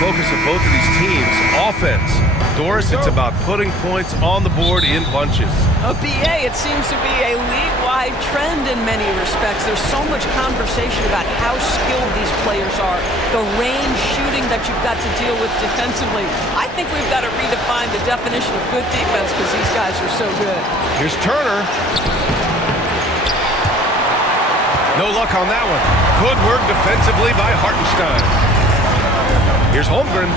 focus of both of these teams, offense. Doris, it's about putting points on the board in bunches. BA, it seems to be a league-wide trend in many respects. There's so much conversation about how skilled these players are, the range shooting that you've got to deal with defensively. I think we've got to redefine the definition of good defense because these guys are so good. Here's Turner. No luck on that one. Good work defensively by Hartenstein. Here's Holmgren.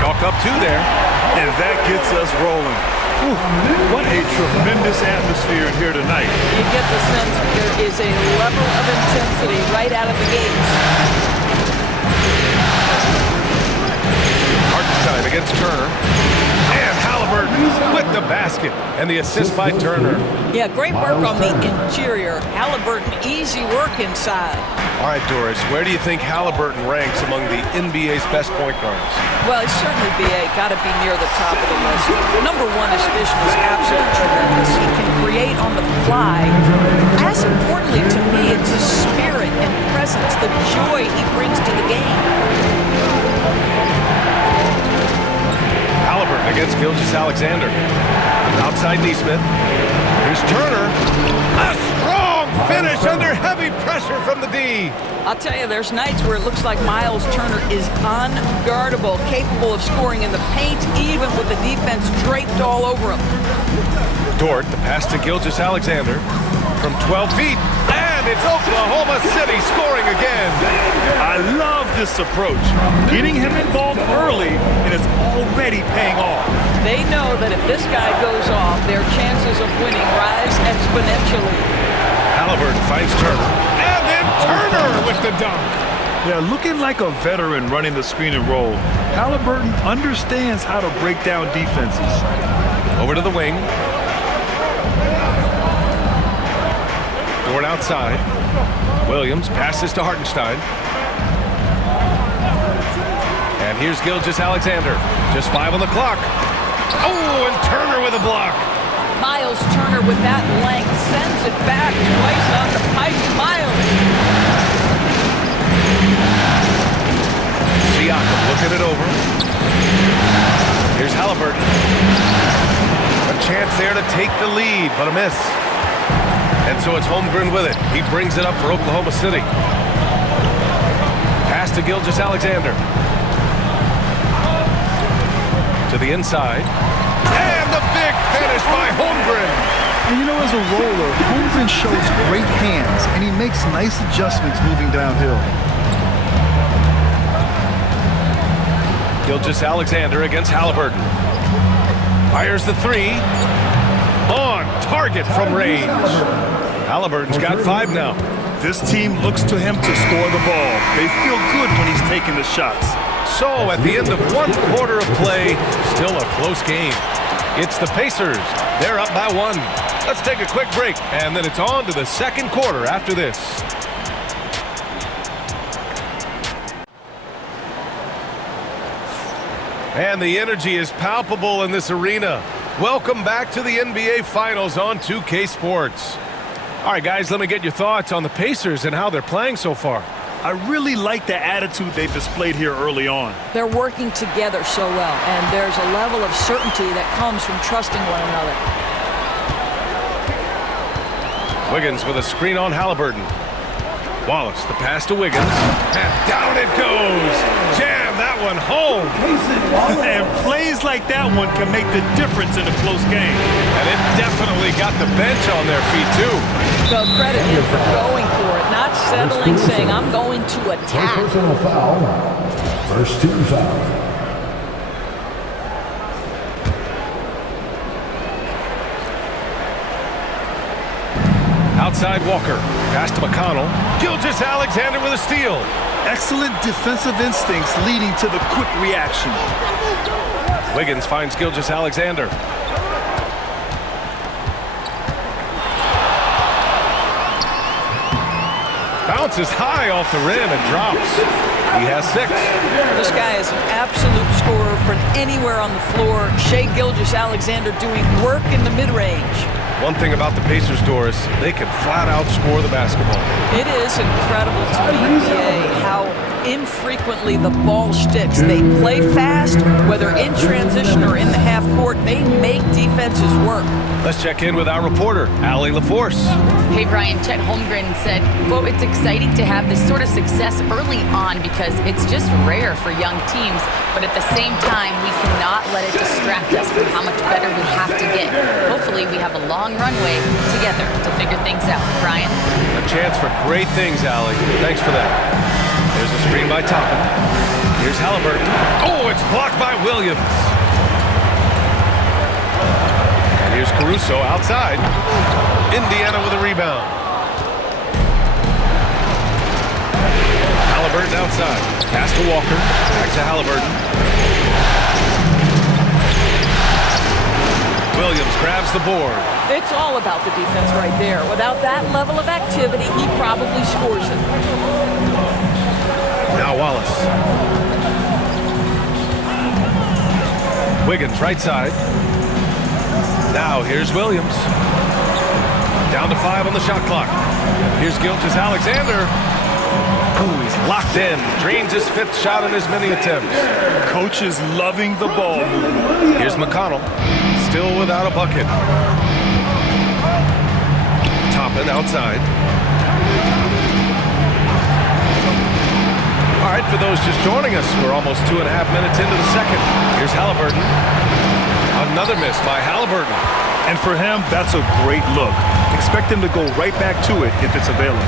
Chalk up two there. And that gets us rolling. Ooh, what a tremendous atmosphere in here tonight. You get the sense there is a level of intensity right out of the gates. Hartenstein against Turner. And Halliburton with the basket. And the assist by Turner. Yeah, great work on the interior. Halliburton, easy work inside. All right, Doris, where do you think Halliburton ranks among the NBA's best point guards? Well, he's certainly, BA, got to be near the top of the list. Number one, his vision is absolutely tremendous. He can create on the fly. As importantly to me, it's his spirit and presence, the joy he brings to the game. Halliburton against Gilgeous-Alexander. Outside Neesmith. Here's Turner. A strong finish under heavy pressure from the D. I'll tell you, there's nights where it looks like Miles Turner is unguardable, capable of scoring in the paint, even with the defense draped all over him. Dort, the pass to Gilgeous-Alexander from 12 feet. And it's Oklahoma City scoring again. I love this approach. Getting him involved early, and it's already paying off. They know that if this guy goes off, their chances of winning rise exponentially. Halliburton finds Turner. And then Turner with the dunk. Yeah, looking like a veteran running the screen and roll. Halliburton understands how to break down defenses. Over to the wing. Dort outside. Williams passes to Hartenstein. And here's Gilgeous-Alexander. Just 5 on the clock. Oh, and Turner with a block. Miles Turner with that length sends it back twice on the pipes. Miles. Siakam looking it over. Here's Halliburton. A chance there to take the lead, but a miss. And so it's Holmgren with it. He brings it up for Oklahoma City. Pass to Gilgeous-Alexander. To the inside. And the big finish by Holmgren. And you know, as a roller, Holmgren shows great hands, and he makes nice adjustments moving downhill. Gilgeous-Alexander against Halliburton. Fires the three. On target from range. Halliburton's got 5 now. This team looks to him to score the ball. They feel good when he's taking the shots. So at the end of 1 quarter of play, still a close game. It's the Pacers. They're up by 1. Let's take a quick break, and then it's on to the second quarter after this. And the energy is palpable in this arena. Welcome back to the NBA Finals on 2K Sports. All right, guys, let me get your thoughts on the Pacers and how they're playing so far. I really like the attitude they've displayed here early on. They're working together so well, and there's a level of certainty that comes from trusting one another. Wiggins with a screen on Halliburton. Wallace, the pass to Wiggins. And down it goes. Jam that one home. And plays like that one can make the difference in a close game. And it definitely got the bench on their feet, too. So credit him for going for it, not settling, saying, I'm going to attack. Personal foul. First team foul. Outside Walker. Pass to McConnell. Gilgeous-Alexander with a steal. Excellent defensive instincts leading to the quick reaction. Wiggins finds Gilgeous-Alexander. Bounces high off the rim and drops. He has 6. This guy is an absolute scorer from anywhere on the floor. Shai Gilgeous-Alexander doing work in the mid-range. One thing about the Pacers, Doris, they can flat out score the basketball. It is incredible to me, how infrequently the ball sticks. They play fast, whether in transition or in the half court. They make defenses work. Let's check in with our reporter, Allie LaForce. Hey, Brian, Chet Holmgren said, quote, "It's exciting to have this sort of success early on because it's just rare for young teams. But at the same time, we cannot let it distract us from how much better we have to get. Hopefully, we have a long runway together to figure things out." Brian? A chance for great things, Allie. Thanks for that. There's a screen by Tatum. Here's Halliburton. Oh, it's blocked by Williams. And here's Caruso outside. Indiana with a rebound. Halliburton outside. Pass to Walker. Back to Halliburton. Williams grabs the board. It's all about the defense right there. Without that level of activity, he probably scores it. Now Wallace. Wiggins right side. Now here's Williams. Down to 5 on the shot clock. Here's Gilgeous-Alexander. Oh, he's locked in. Drains his 5th shot in as many attempts. Coach is loving the ball movement. Here's McConnell. Still without a bucket. Toppin outside. All right, for those just joining us, we're almost 2.5 minutes into the second. Here's Halliburton. Another miss by Halliburton. And for him, that's a great look. Expect him to go right back to it if it's available.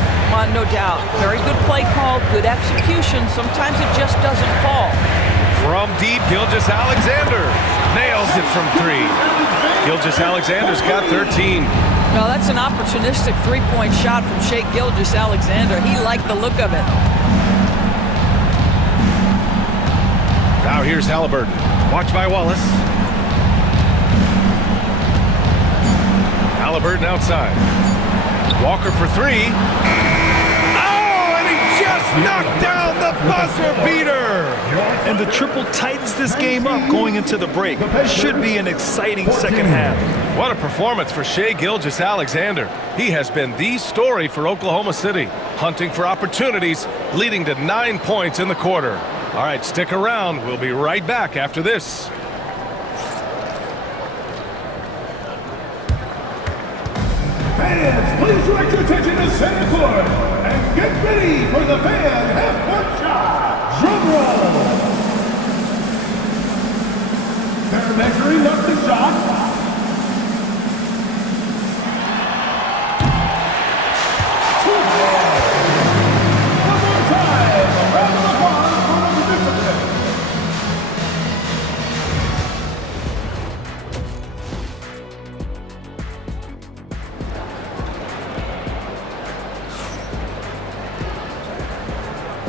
No doubt. Very good play call, good execution. Sometimes it just doesn't fall. From deep, Gilgeous-Alexander nails it from 3. Gilgeous-Alexander's got 13. Well, that's an opportunistic three-point shot from Shai Gilgeous-Alexander. He liked the look of it. Now here's Halliburton. Watched by Wallace. Halliburton outside. Walker for 3. Oh, and he just knocked down the buzzer beater. And the triple tightens this game up going into the break. Should be an exciting second half. What a performance for Shai Gilgeous-Alexander. He has been the story for Oklahoma City, hunting for opportunities, leading to 9 points in the quarter. All right, stick around. We'll be right back after this. Fans, please direct your attention to center court and get ready for the fan half-court shot. Drum roll. They're measuring up the shot. One more time. A round of applause for the participants.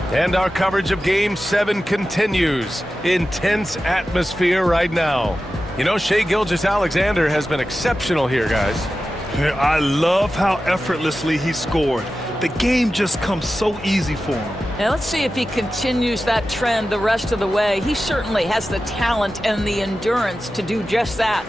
And our coverage of Game 7 continues. Intense atmosphere right now. You know, Shai Gilgeous-Alexander has been exceptional here, guys. I love how effortlessly he scored. The game just comes so easy for him. Now let's see if he continues that trend the rest of the way. He certainly has the talent and the endurance to do just that.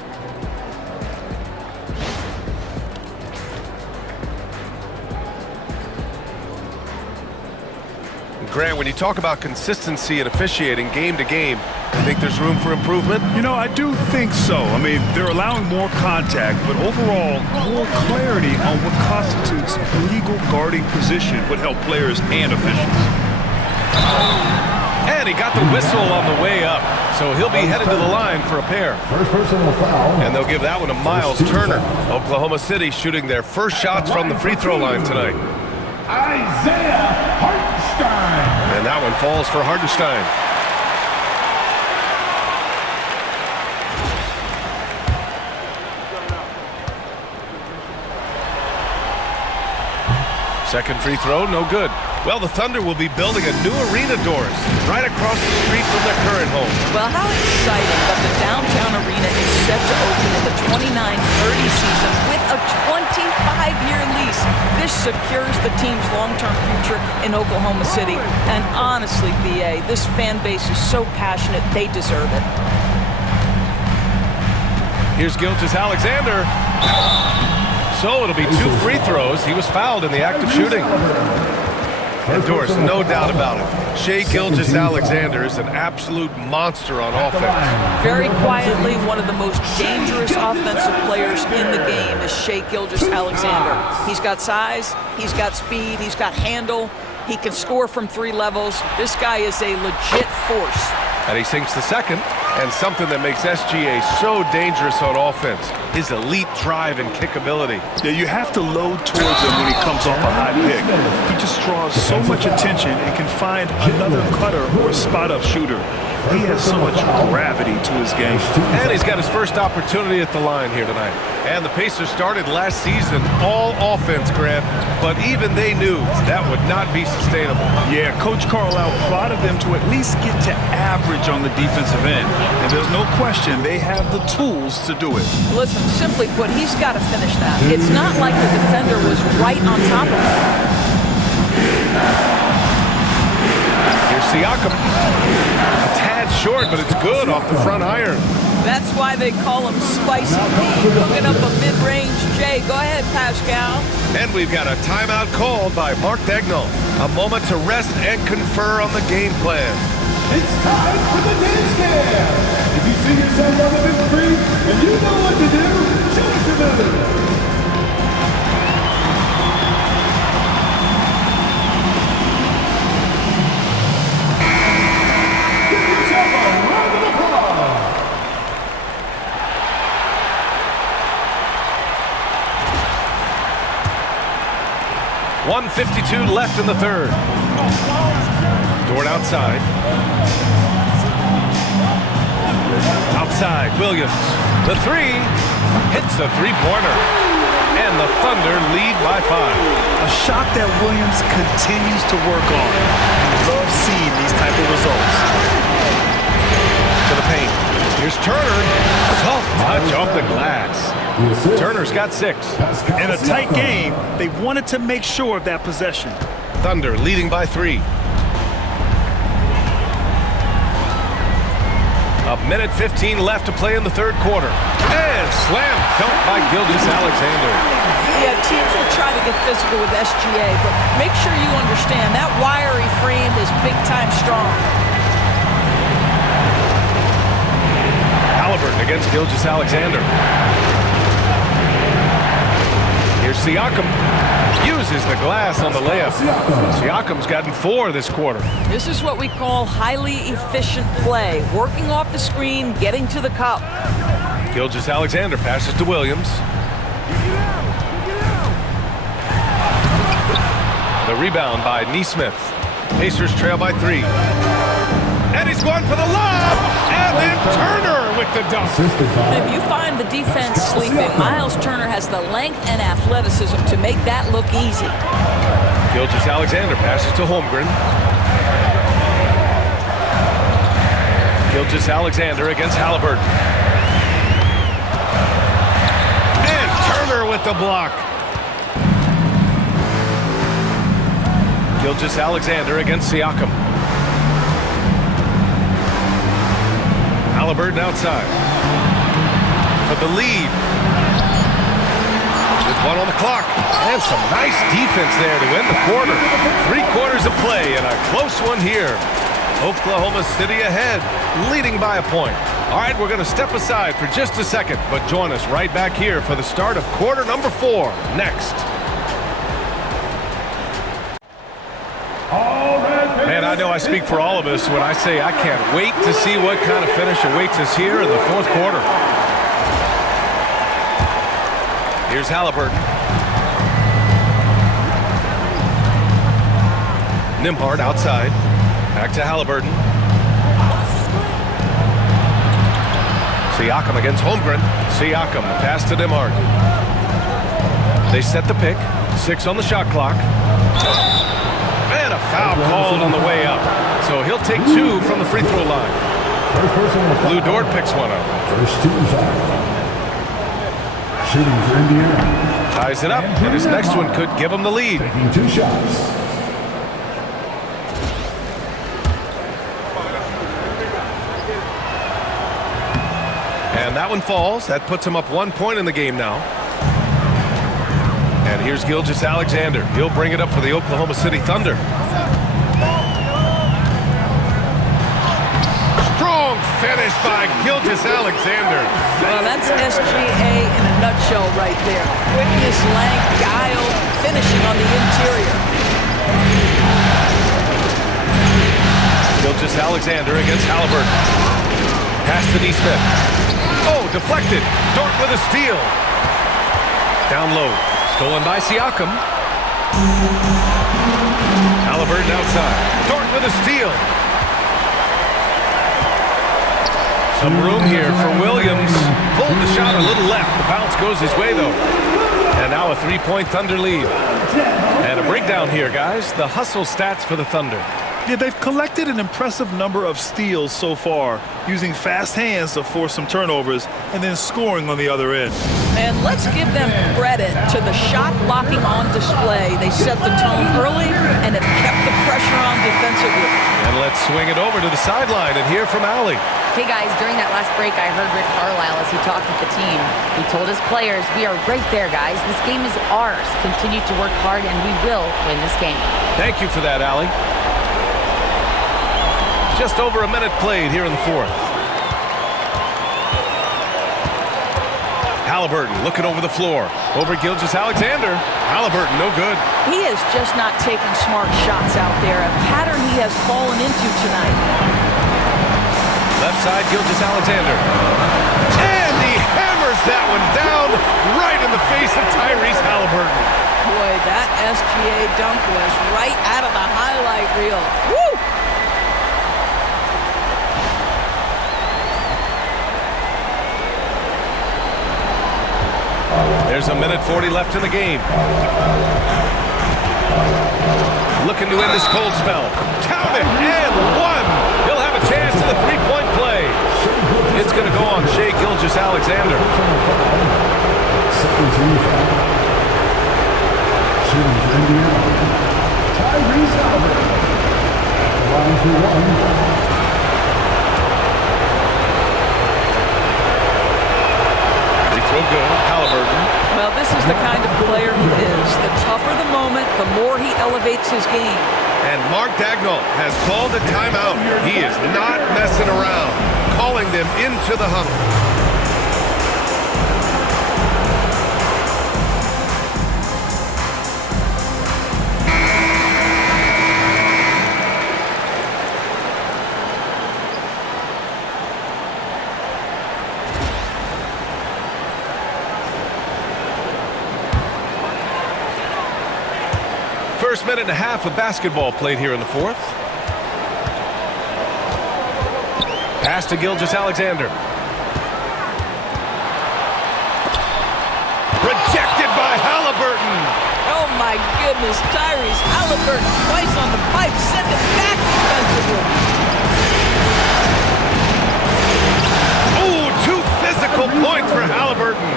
Grant, when you talk about consistency and officiating game to game, you think there's room for improvement? You know, I do think so. I mean, they're allowing more contact, but overall, more clarity on what constitutes a legal guarding position would help players and officials. And he got the whistle on the way up, so he'll be headed to the line for a pair. First personal foul. And they'll give that one to Miles Turner. Oklahoma City shooting their first shots from the free throw line tonight. Isaiah Hartenstein. And that one falls for Hartenstein. Second free throw, no good. Well, the Thunder will be building a new arena, Doris, right across the street from their current home. Well, how exciting that the downtown arena is set to open in the 29-30 season with a 25-year lease. This secures the team's long-term future in Oklahoma City. And honestly, BA, this fan base is so passionate, they deserve it. Here's Gilgeous-Alexander. So it'll be 2 free throws. He was fouled in the act of shooting. And Doris, no doubt about it, Shai Gilgeous-Alexander is an absolute monster on offense. Very quietly, one of the most dangerous offensive players in the game is Shai Gilgeous-Alexander. He's got size, he's got speed, he's got handle, he can score from 3 levels. This guy is a legit force. And he sinks the second, and something that makes SGA so dangerous on offense, his elite drive and kickability. Yeah, you have to load towards him when he comes off a high pick. He just draws so much attention and can find another cutter or spot-up shooter. He has so much gravity to his game. And he's got his first opportunity at the line here tonight. And the Pacers started last season all offense, Grant, but even they knew that would not be sustainable. Yeah, Coach Carlisle prodded them to at least get to average on the defensive end. And there's no question they have the tools to do it. Listen, simply put, he's got to finish that. It's not like the defender was right on top of him. Here's Siakam. A tad short, but it's good off the front iron. That's why they call him Spicy P. Cooking up a mid-range J. Go ahead, Pascal. And we've got a timeout called by Mark Dagnall. A moment to rest and confer on the game plan. It's time for the dance cam. If you see yourself on the big screen and you know what to do, change the move. Give yourself a round of applause. .152 left in the third. Dort outside. Outside, Williams. The three hits the three-pointer. And the Thunder lead by 5. A shot that Williams continues to work on. You love seeing these type of results. To the paint. Here's Turner. Soft touch off the glass. Turner's got 6. In a tight game, they wanted to make sure of that possession. Thunder leading by 3. A minute 15 left to play in the third quarter. And slam dunk by Gilgeous-Alexander. Yeah, teams will try to get physical with SGA, but make sure you understand that wiry frame is big-time strong. Halliburton against Gilgeous-Alexander. Here's Siakam. Uses the glass on the layup. Siakam's gotten 4 this quarter. This is what we call highly efficient play. Working off the screen, getting to the cup. Gilgeous-Alexander passes to Williams. The rebound by Nesmith. Pacers trail by 3. And he's going for the lob! And then Turner with the dunk. If you find the defense sleeping, Miles Turner has the length and athleticism to make that look easy. Gilgeous-Alexander passes to Holmgren. Gilgeous-Alexander against Halliburton. And Turner with the block. Gilgeous-Alexander against Siakam. Halliburton outside for the lead with 1 on the clock. And some nice defense there to end the quarter. 3 quarters of play and a close one here. Oklahoma City ahead, leading by a point. All right, we're going to step aside for just a second, but join us right back here for the start of quarter number 4 next. Man, I know I speak for all of us when I say I can't wait to see what kind of finish awaits us here in the fourth quarter. Here's Halliburton. Nembhard outside. Back to Halliburton. Siakam against Holmgren. Siakam, pass to Nembhard. They set the pick. 6 on the shot clock. And a foul called on the way up. So he'll take 2 from the free throw line. Lou Dort picks one up. First team foul. Shooting for Indiana. Ties it up, and his next one could give him the lead. Taking 2 shots. And that one falls. That puts him up 1 point in the game now. And here's Gilgeous-Alexander. He'll bring it up for the Oklahoma City Thunder. finish by Gilgeous-Alexander. Well, that's SGA in a nutshell right there. Quickness, length, guile, finishing on the interior. Gilgeous-Alexander against Halliburton. Pass to D. Smith. Oh, deflected. Dort with a steal. Down low. Stolen by Siakam. Halliburton outside. Dort with a steal. Some room here for Williams. Pulled the shot a little left. The bounce goes his way, though. And now a three-point Thunder lead. And a breakdown here, guys. The hustle stats for the Thunder. Yeah, they've collected an impressive number of steals so far, using fast hands to force some turnovers and then scoring on the other end. And let's give them credit to the shot blocking on display. They set the tone early and have kept the pressure on defensively. And let's swing it over to the sideline and hear from Allie. Hey guys, during that last break, I heard Rick Carlisle as he talked with the team. He told his players, "We are right there, guys. This game is ours. Continue to work hard and we will win this game." Thank you for that, Allie. Just over a minute played here in the fourth. Halliburton looking over the floor. Over Gilgeous-Alexander. Halliburton, no good. He is just not taking smart shots out there, a pattern he has fallen into tonight. Left side, Gilgeous-Alexander. And he hammers that one down right in the face of Tyrese Halliburton. Boy, that SGA dunk was right out of the highlight reel. Woo! There's a minute 40 left in the game. Looking to end this cold spell. Count it, and one. He'll have a chance at the three-point play. It's going to go on Shai Gilgeous-Alexander. Shooting for Indiana, Tyrese Halliburton. The line for one. Throw good, Halliburton. Well, this is the kind of player he is. The tougher the moment, the more he elevates his game. And Mark Daigneault has called a timeout. He is not messing around, calling them into the huddle. First minute and a half of basketball played here in the fourth. Pass to Gilgeous-Alexander. Rejected by Halliburton. Oh my goodness, Tyrese Halliburton twice on the pipe, send it back defensively. Ooh, two physical points for Halliburton.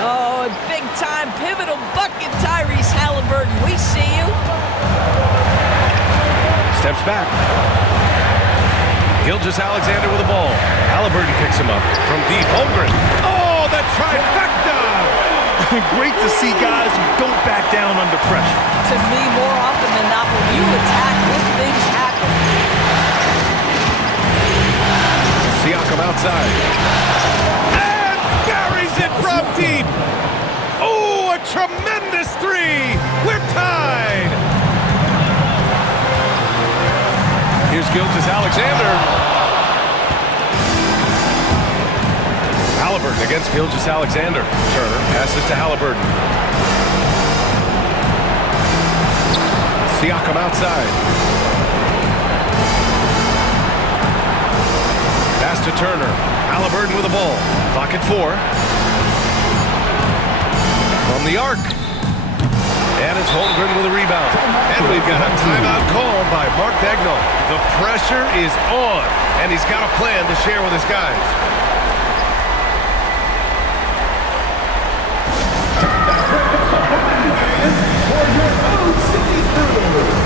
Oh, a big-time pivotal bucket, Tyrese Halliburton. We see you. Steps back. Gilgeous-Alexander with the ball. Halliburton picks him up from deep. Holmgren. Oh, the trifecta! Great to see guys who don't back down under pressure. To me, more often than not, when you attack, good things happen. Siakam outside. And buries it from deep. Oh, a tremendous three. We're tied. Here's Gilgeous-Alexander. Halliburton against Gilgeous-Alexander. Turner passes to Halliburton. Siakam outside. Pass to Turner. Halliburton with the ball. Clock at 4. From the arc. And it's Holmgren with a rebound. And we've got a timeout call by Mark Daigneault. The pressure is on, and he's got a plan to share with his guys. For your own city crew.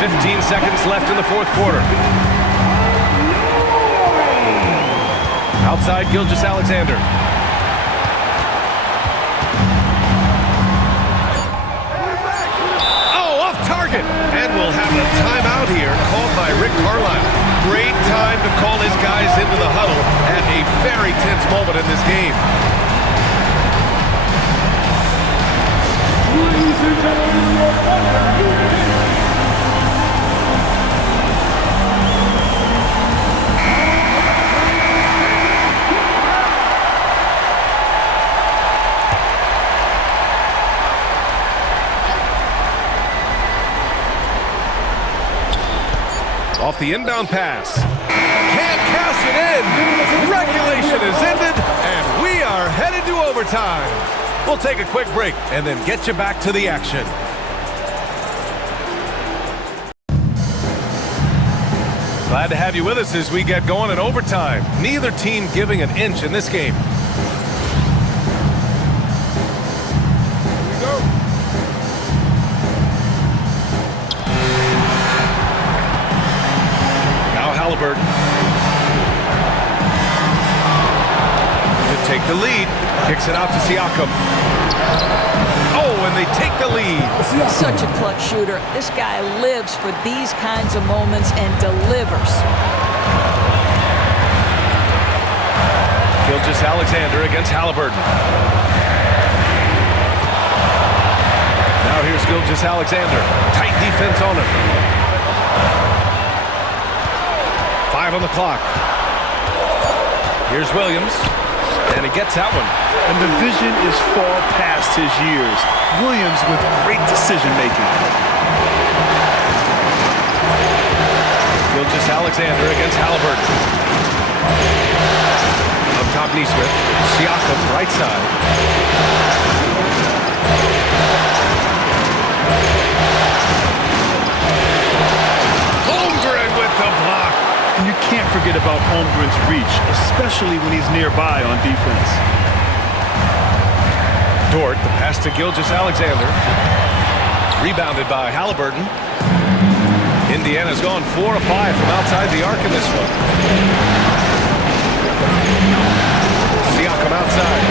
15 seconds left in the fourth quarter. Outside Gilgeous-Alexander. Carlisle. Great time to call his guys into the huddle at a very tense moment in this game. Ladies and gentlemen, your winner, Off the inbound pass. Can't cash it in. Regulation is ended, and we are headed to overtime. We'll take a quick break and then get you back to the action. Glad to have you with us as we get going in overtime. Neither team giving an inch in this game. Halliburton to take the lead, kicks it out to Siakam. Oh, and they take the lead. Such a clutch shooter. This guy lives for these kinds of moments and delivers. Gilgeous-Alexander against Halliburton. Now here's Gilgeous-Alexander. Tight defense on him. 5 on the clock. Here's Williams, and he gets that one. And the vision is far past his years. Williams with great decision-making. Gilgeous-Alexander against Halliburton. Up top, Neesmith. Siakam, right side. Holmgren with the block. And you can't forget about Holmgren's reach, especially when he's nearby on defense. Dort, the pass to Gilgeous-Alexander. Rebounded by Halliburton. Indiana's gone 4 of 5 from outside the arc in this one. Siakam outside.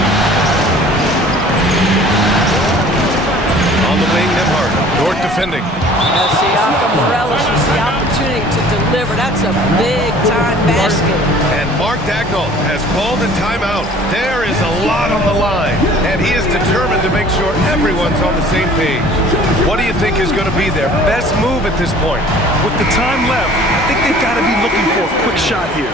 On the wing, Nembhard. Dort defending. Siakam relishes the opportunity to deliver. That's a big-time basket. And Mark Daigneault has called a timeout. There is a lot on the line, and he is determined to make sure everyone's on the same page. What do you think is going to be their best move at this point? With the time left, I think they've got to be looking for a quick shot here.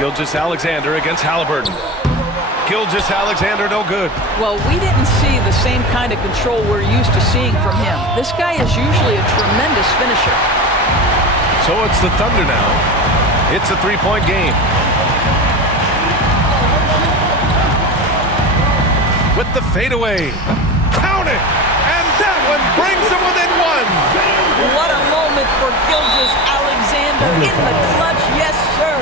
Gilgeous-Alexander against Halliburton. Gilgeous-Alexander no good. Well, we didn't see the same kind of control we're used to seeing from him. This guy is usually a tremendous finisher. So it's the Thunder now. It's a 3-point game. With the fadeaway. Count it! And that one brings them within 1. What a moment for Gilgeous-Alexander in the clutch, yes, sir.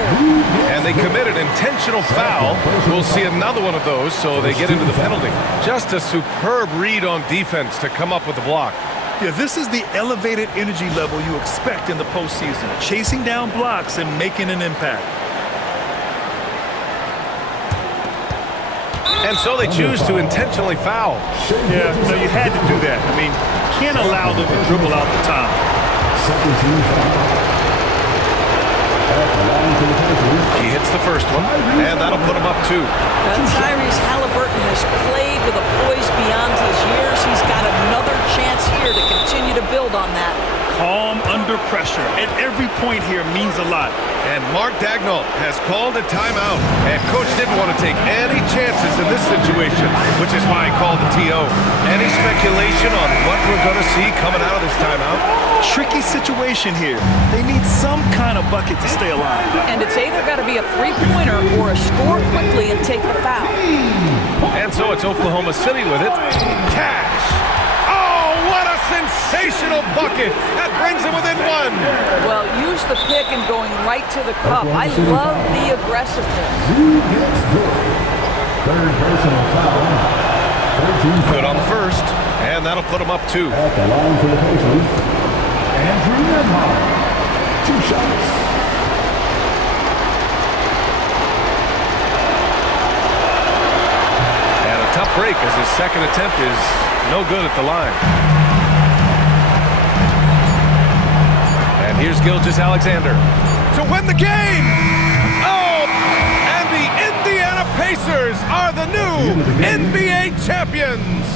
And they committed intentional foul. We'll see another one of those, so they get into the penalty. Just a superb read on defense to come up with the block. Yeah, this is the elevated energy level you expect in the postseason. Chasing down blocks and making an impact. And so they choose to intentionally foul. Yeah, no, you had to do that. I mean, can't allow them to dribble out the top. He hits the first one, and that'll put him up 2. Tyrese Halliburton has played with a poise beyond his years. He's got another chance here to continue to build on that. Calm under pressure, and every point here means a lot. And Mark Daigneault has called a timeout, and Coach didn't want to take any chances in this situation, which is why he called the TO. Any speculation on what we're going to see coming out of this timeout? Tricky situation here. They need some kind of bucket to stay alive. And it's either got to be a three-pointer or a score quickly and take the foul. And so it's Oklahoma City with it. Cash! Oh, what a sensational bucket! That brings them within 1. Well, use the pick and going right to the cup. I love the aggressiveness. Third personal foul. Good on the first, and that'll put them up 2. At the line for the Pacers, Andrew Nembhard. 2 shots. His second attempt is no good at the line. And here's Gilgeous-Alexander to win the game. Oh, and the Indiana Pacers are the new NBA champions.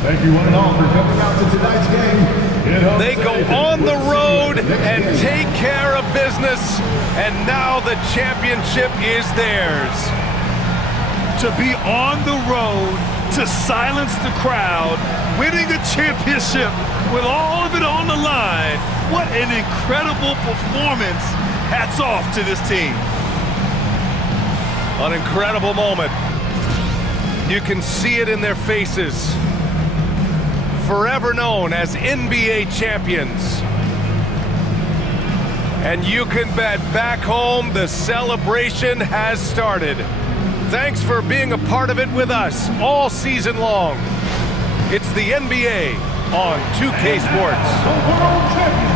Thank you one and all for coming out to tonight's game. They go on the road and take care of business, and now the championship is theirs. To be on the road, to silence the crowd, winning a championship with all of it on the line, what an incredible performance. Hats off to this team. An incredible moment. You can see it in their faces. Forever known as NBA champions. And you can bet back home the celebration has started. Thanks for being a part of it with us all season long. It's the NBA on 2K Sports. The world champion.